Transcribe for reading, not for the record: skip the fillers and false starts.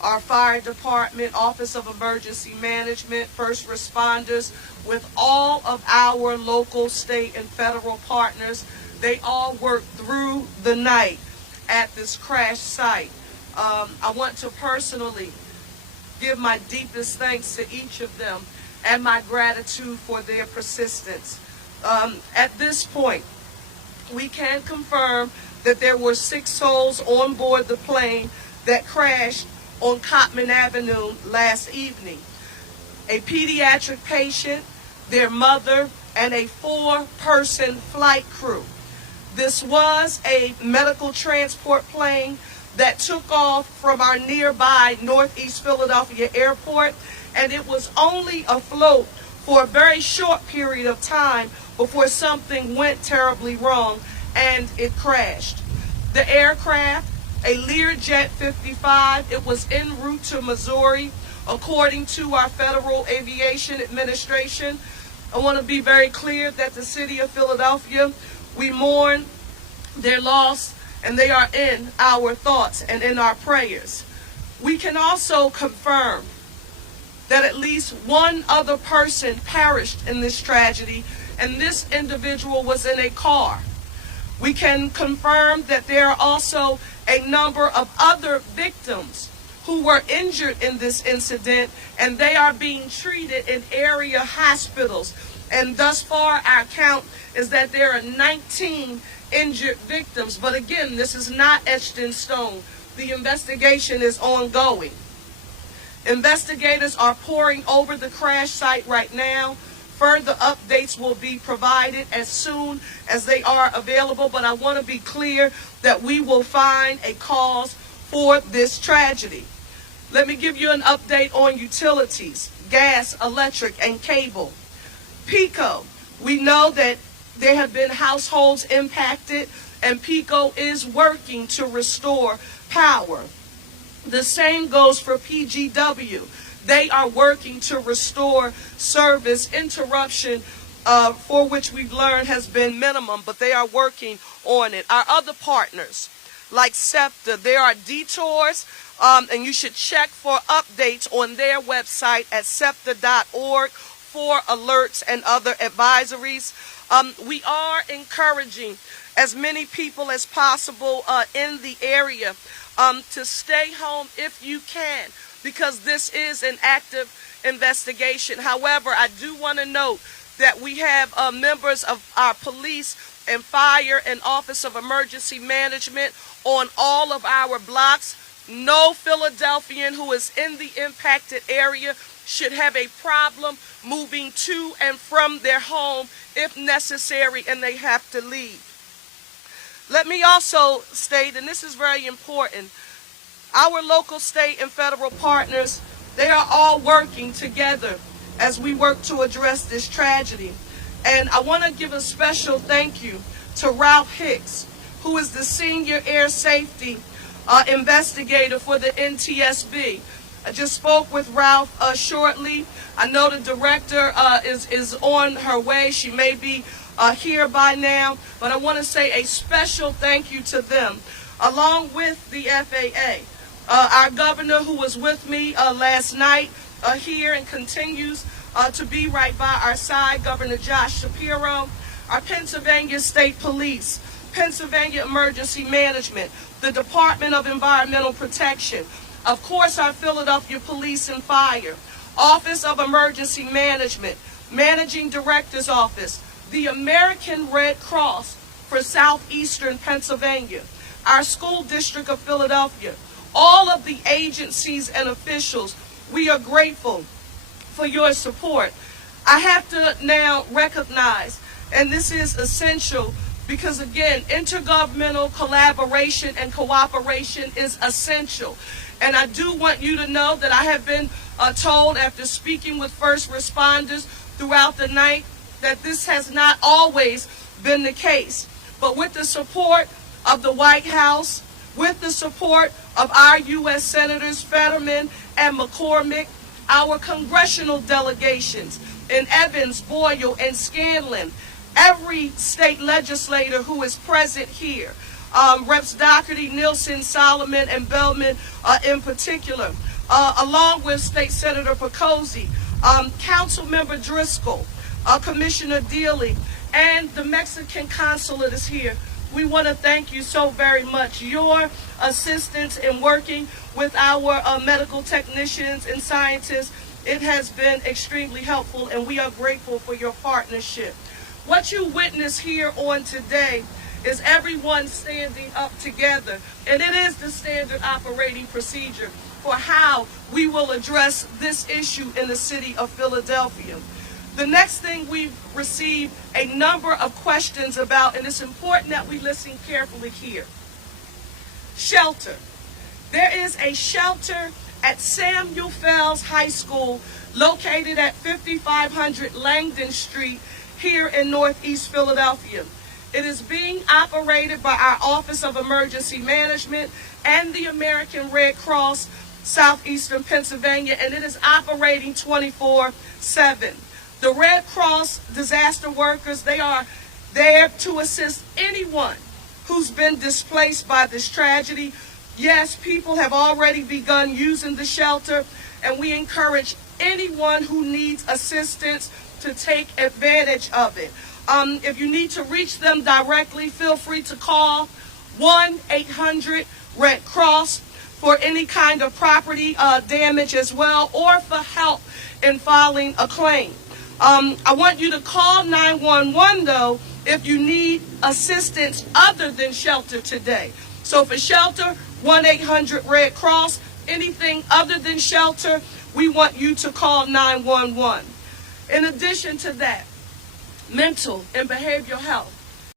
our fire department, Office of Emergency Management, first responders, with all of our local, state, and federal partners. They all worked through the night at this crash site. I want to personally give my deepest thanks to each of them and my gratitude for their persistence. At this point, we can confirm that there were 6 souls on board the plane that crashed on Cottman Avenue last evening. A pediatric patient, their mother, and a 4-person flight crew. This was a medical transport plane that took off from our nearby Northeast Philadelphia airport, and it was only afloat for a very short period of time before something went terribly wrong and it crashed. The aircraft, a Learjet 55, it was en route to Missouri, according to our Federal Aviation Administration. I want to be very clear that the city of Philadelphia, we mourn their loss, and they are in our thoughts and in our prayers. We can also confirm that at least one other person perished in this tragedy, and this individual was in a car. We can confirm that there are also a number of other victims who were injured in this incident, and they are being treated in area hospitals. And thus far, our count is that there are 19 injured victims. But again, this is not etched in stone. The investigation is ongoing. Investigators are poring over the crash site right now. Further updates will be provided as soon as they are available, but I want to be clear that we will find a cause for this tragedy. Let me give you an update on utilities, gas, electric, and cable. PECO, we know that there have been households impacted, and PECO is working to restore power. The same goes for PGW. They are working to restore service. Interruption, for which we've learned has been minimum, but they are working on it. Our other partners, like SEPTA, there are detours, and you should check for updates on their website at septa.org for alerts and other advisories. We are encouraging as many people as possible in the area to stay home if you can, because this is an active investigation. However, I do want to note that we have members of our police and fire and Office of Emergency Management on all of our blocks. No Philadelphian who is in the impacted area should have a problem moving to and from their home if necessary and they have to leave. Let me also state, and this is very important, our local, state, and federal partners, they are all working together as we work to address this tragedy. And I want to give a special thank you to Ralph Hicks, who is the senior air safety investigator for the NTSB. I just spoke with Ralph shortly. I know the director is on her way. She may be here by now, but I want to say a special thank you to them, along with the FAA. Our governor, who was with me last night here and continues to be right by our side, Governor Josh Shapiro, our Pennsylvania State Police, Pennsylvania Emergency Management, the Department of Environmental Protection, of course our Philadelphia Police and Fire, Office of Emergency Management, Managing Director's Office, the American Red Cross for Southeastern Pennsylvania, our School District of Philadelphia, all of the agencies and officials, we are grateful for your support. I have to now recognize, and this is essential, because again, intergovernmental collaboration and cooperation is essential. And I do want you to know that I have been told after speaking with first responders throughout the night that this has not always been the case. But with the support of the White House, with the support of our U.S. Senators Fetterman and McCormick, our congressional delegations in Evans, Boyle, and Scanlon, every state legislator who is present here, Reps Doherty, Nielsen, Solomon, and Bellman in particular, along with State Senator Picozzi, Councilmember Driscoll, Commissioner Dealey, and the Mexican consulate is here. We want to thank you so very much. Your assistance in working with our medical technicians and scientists, it has been extremely helpful, and we are grateful for your partnership. What you witness here on today is everyone standing up together, and it is the standard operating procedure for how we will address this issue in the city of Philadelphia. The next thing we've received a number of questions about, and it's important that we listen carefully here. Shelter. There is a shelter at Samuel Fells High School located at 5500 Langdon Street here in Northeast Philadelphia. It is being operated by our Office of Emergency Management and the American Red Cross Southeastern Pennsylvania, and it is operating 24/7. The Red Cross disaster workers, they are there to assist anyone who's been displaced by this tragedy. Yes, people have already begun using the shelter, and we encourage anyone who needs assistance to take advantage of it. If you need to reach them directly, feel free to call 1-800-RED-CROSS for any kind of property damage as well, or for help in filing a claim. I want you to call 911, though, if you need assistance other than shelter today. So for shelter, 1-800-RED-CROSS. Anything other than shelter, we want you to call 911. In addition to that, mental and behavioral health.